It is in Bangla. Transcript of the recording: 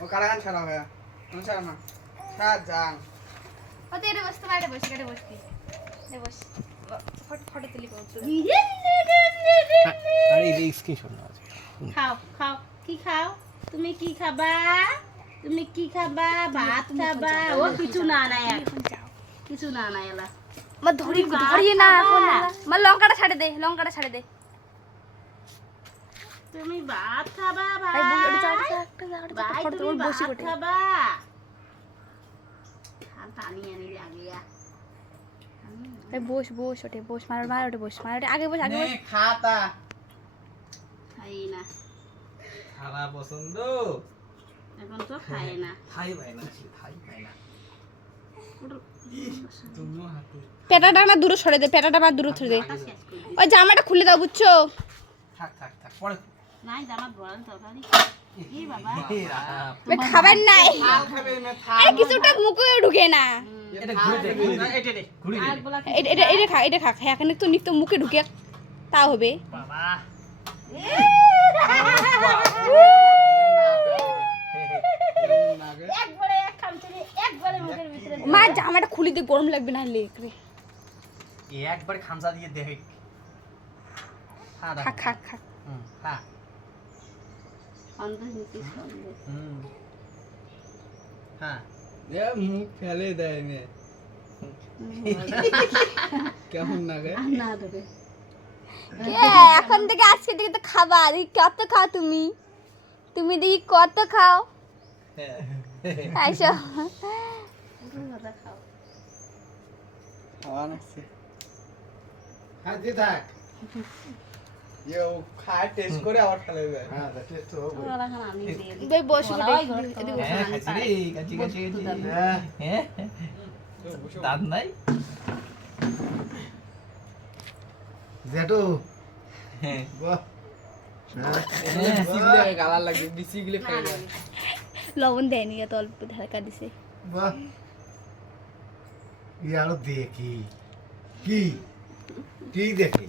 ও কারাগান ছাড়া ভাইয়া তুমি ছাড়া না সাত যান ও তেরে বস তোমারে বস কেটে বসবি নে বস ফটো তুলি কর আরে এই স্ক্রিনশট নাও খাও খাও কি খাও তুমি কি খাবা ভাত খাবা ও কিছু না না এখন যাও কিছু না না এলা মা ধরি না এখন মা লঙ্কাটা ছাড়ে দে তুমি ভাত খাবা ভাই ভাই বুড়ি ভাই তুমি বসে ভাত খাবা আর পানি আনি লাগিয়া ভাই বস ওঠে বস মার ওঠে বস আগে বস খাতা খাই না খারাপ পছন্দ এখন তো খাই না খাই ভাই না তুমি হাতে পেটাটা না দূরে সরে দে ওই জামাটা খুলে দাও বুঝছো থাক পরে নাই জামা বলেন তরকারি এই বাবা ভাই খাবার নাই থাল খাবে না থাল আরে কিছুটা মুখে ঢুকে না এটা ঘুরে দে এটা দে ঘুরে দে আর বলা এটা খা এখানে তো নিত্য মুখে ঢুকে তা হবে বাবা একবারে এক খামচি একবারে মুখের ভিতরে মা জামাটা খুলে দে গরম লাগবে না লেক রে একবার খামসা দিয়ে দেখ খা খা সন্দেশ নিতিস সন্দেশ হ্যাঁ এ মুখ ফেলে দেয় নে কেমন লাগে না দেবে এখন থেকে আজকে থেকে তো খাবা দেখি কত খাও তুমি দেখি কত খাও আইসো ভাজা খাও খাওয়া নাচ্ছে খাইতে থাক ইও খায় টেস্ট করে আবার ফেলে দেয় হ্যাঁ টেস্ট হবে ওরা খান আমি দিয়ে দিই ভাই বস হ্যাঁ খাইছি রে কাচি হ্যাঁ দাঁত নাই জেটো হ্যাঁ বাহ বিসিগলে গালা লাগে বিসিগলে খাই না লবণ দেয়নি এত অল্প ধারকা দিছে বাহ ইয়ারো দেখি কি দেখি